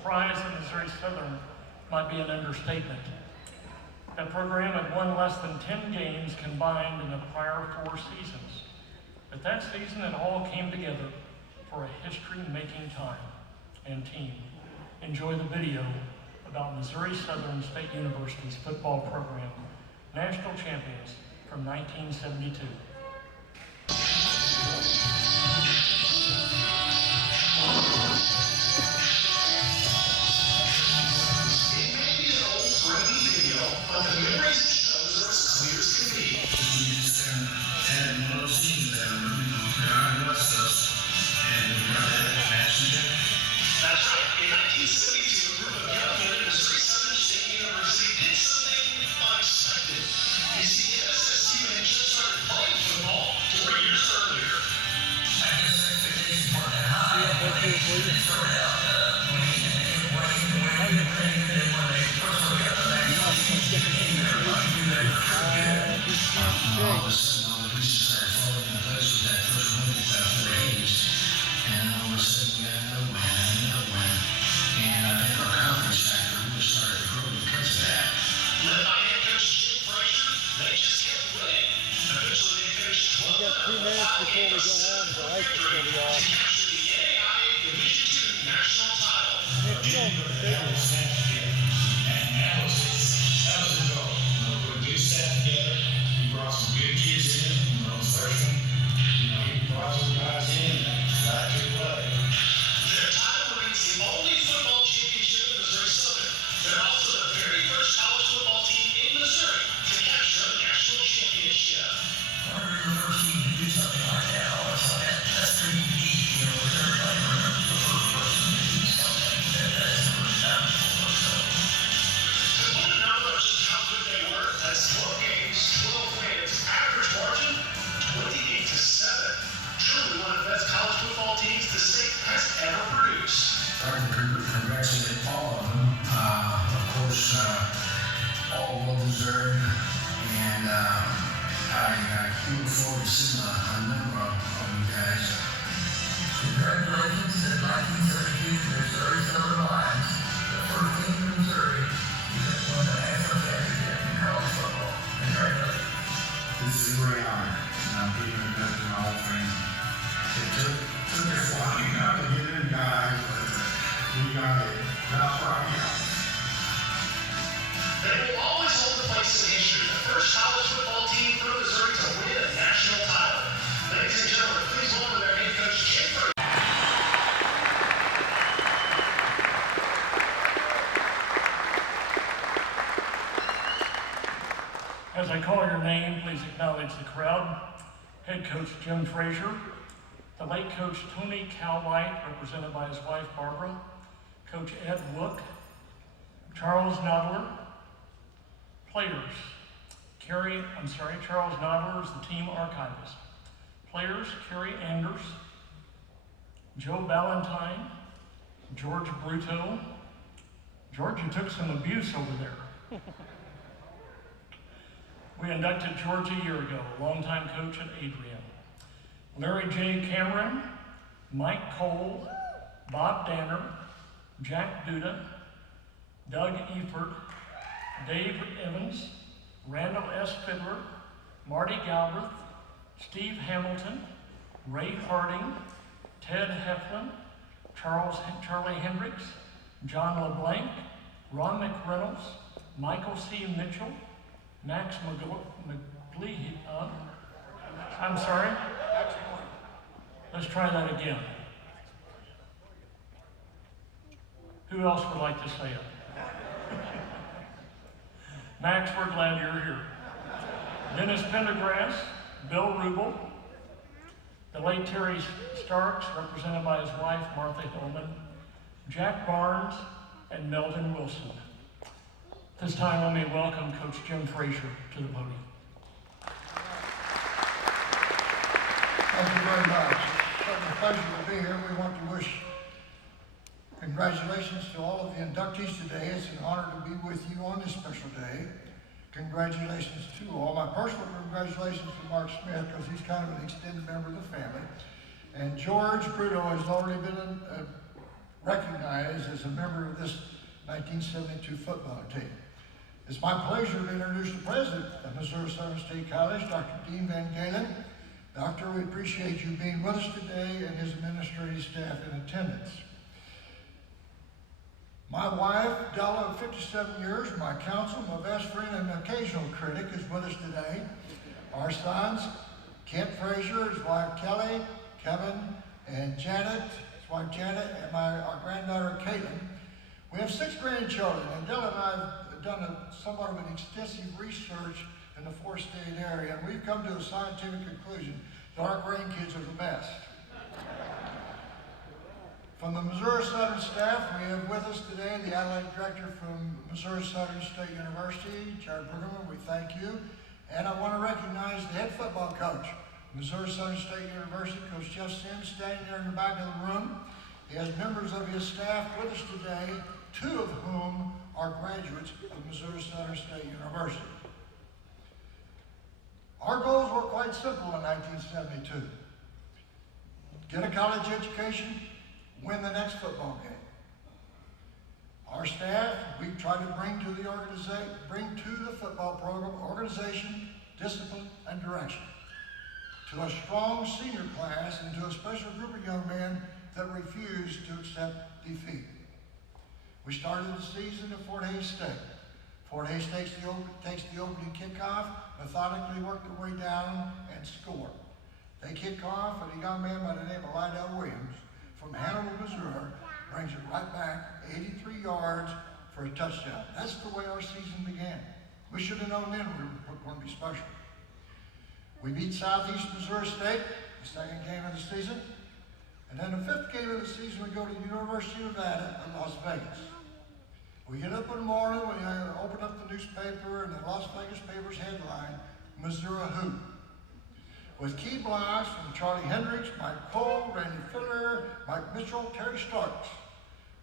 surprised at Missouri Southern might be an understatement. That program had won less than 10 games combined in the prior 4 seasons. But that season it all came together for a history-making time and team. Enjoy the video about Missouri Southern State University's football program, national champions from 1972. But the memories it shows are as clear as can be. We just had one of those teams that God blessed us, and we got that national championship. That's right. In 1972, a group of young men at Missouri Southern State University did something unexpected. You see, MSSU had just started playing football 4 years earlier. I guess expectations weren't that high. They started out all of a sudden, all the pieces started falling into place with that first win at 4 games. And all of a sudden, we had another win and another win. And I think our confidence factor really started to grow because of that. Led by head coach Jim Frazier, they just kept winning. Eventually, they finished 12 got 2 minutes before we go on. The lights are going to be off. to capture the NAIA Division II national title. That was the goal. We put a good staff together. We brought some good kids in, freshmen. He brought some guys in that could play. Their title remains the only football championship in Missouri Southern. They're also the very first college football team in Missouri to capture a national championship. When we were the first team to do something like that, I was like, that's pretty neat. With everybody remembers the first person to do something that's the first time before. To put a number of just how good they were, that's 12 games, 12 wins, average margin 28-7. Truly one of the best college football teams the state has ever produced. I can congratulate all of them. Of course, all well deserved, and I look forward to seeing a number of you guys. Congratulations to 1972 Missouri Southern Lions, the first team in Missouri that won the national championship in college football. Congratulations. This is a great honor, and I'm being inducted in my whole thing. It took us a while not to get in, guys, but we got it. That's right now. They will always hold the place in history, the first college football team from Missouri to win a national title. Ladies and gentlemen, please welcome their head coach, Jim Frazier. As I call your name, please acknowledge the crowd. Head coach Jim Frazier, the late coach Tony Cowlight, represented by his wife Barbara, Coach Ed Wook, Charles Nodler, players. Charles Nodler is the team archivist. Players, Kerry Anders, Joe Ballantyne, George Bruto. George, you took some abuse over there. We inducted George a year ago, longtime coach at Adrian. Larry J. Cameron, Mike Cole, Bob Danner, Jack Duda, Doug Efert, Dave Evans, Randall S. Fiddler, Marty Galbraith, Steve Hamilton, Ray Harding, Ted Heflin, Charlie Hendricks, John LeBlanc, Ron McReynolds, Michael C. Mitchell, Max McGlee, I'm sorry. Let's try that again. Who else would like to say it? Max, we're glad you're here. Dennis Pendergrass, Bill Rubel, the late Terry Starks, represented by his wife, Martha Hillman, Jack Barnes, and Melvin Wilson. This time, let me welcome Coach Jim Frazier to the podium. Thank you very much. It's a pleasure to be here. We want to wish congratulations to all of the inductees today. It's an honor to be with you on this special day. Congratulations to all. My personal congratulations to Mark Smith, because he's kind of an extended member of the family. And George Bruto has already been recognized as a member of this 1972 football team. It's my pleasure to introduce the president of Missouri Southern State College, Dr. Dean Van Galen. Doctor, we appreciate you being with us today and his administrative staff in attendance. My wife, Della, of 57 years, my counsel, my best friend, and occasional critic is with us today. Our sons, Kent Frazier, his wife Kelly, Kevin, and Janet, his wife Janet, and our granddaughter Caitlin. We have 6 grandchildren, and Della and I have done somewhat of an extensive research in the 4-state area, and we've come to a scientific conclusion that our grandkids are the best. From the Missouri Southern staff, we have with us today the athletic director from Missouri Southern State University, Jared Brueggemann. We thank you. And I want to recognize the head football coach, Missouri Southern State University, Coach Jeff Sims, standing there in the back of the room. He has members of his staff with us today, 2 of whom are graduates of Missouri Southern State University. Our goals were quite simple in 1972. Get a college education, win the next football game. Our staff, we try to bring to the football program organization, discipline, and direction. To a strong senior class and to a special group of young men that refused to accept defeat. We started the season at Fort Hays State. Fort Hays takes the opening kickoff, methodically work their way down and score. They kick off, and a young man by the name of Lydell Williams from Hannibal, Missouri, brings it right back 83 yards for a touchdown. That's the way our season began. We should have known then we were going to be special. We beat Southeast Missouri State, the 2nd game of the season. And then the 5th game of the season, we go to the University of Nevada in Las Vegas. We get up in the morning, we open up the newspaper, and the Las Vegas paper's headline, Missouri Who? With key blocks from Charlie Hendricks, Mike Cole, Randy Filler, Mike Mitchell, Terry Starks.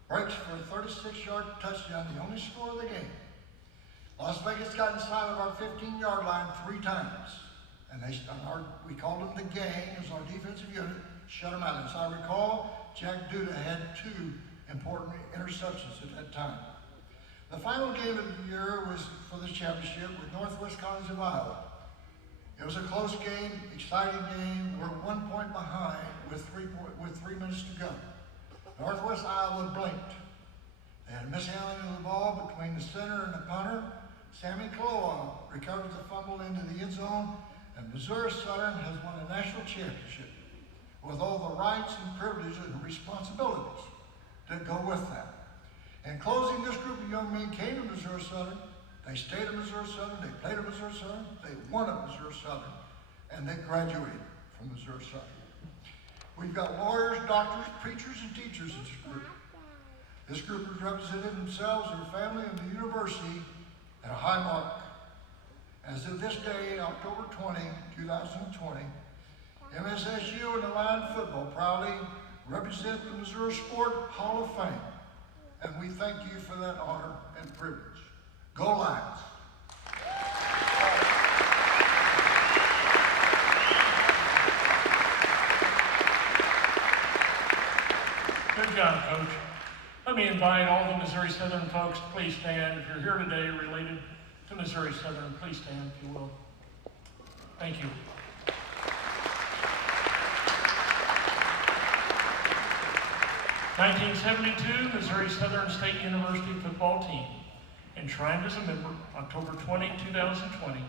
Breaks for a 36-yard touchdown, the only score of the game. Las Vegas got inside of our 15-yard line 3 times. And we called them the gang as our defensive unit, shut them out. As I recall, Jack Duda had 2 important interceptions at that time. The final game of the year was for the championship with Northwest College of Iowa. It was a close game, exciting game. We're 1 point behind with 3 minutes to go. Northwest Iowa blinked. They had a mishandling of the ball between the center and the punter. Sammy Kaloa recovered the fumble into the end zone, and Missouri Southern has won a national championship with all the rights and privileges and responsibilities that go with that. In closing, this group of young men came to Missouri Southern. They stayed at Missouri Southern, they played at Missouri Southern, they won at Missouri Southern, and they graduated from Missouri Southern. We've got lawyers, doctors, preachers, and teachers in this group. This group has represented themselves, their family, and the university at a high mark. As of this day, October 20, 2020, MSSU and the Lion Football proudly represent the Missouri Sport Hall of Fame. And we thank you for that honor and privilege. Go Lions! Good job, Coach. Let me invite all the Missouri Southern folks to please stand. If you're here today related to Missouri Southern, please stand if you will. Thank you. (1972) Missouri Southern State University football team, enshrined as a member, October 20, 2020,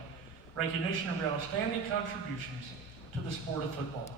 recognition of your outstanding contributions to the sport of football.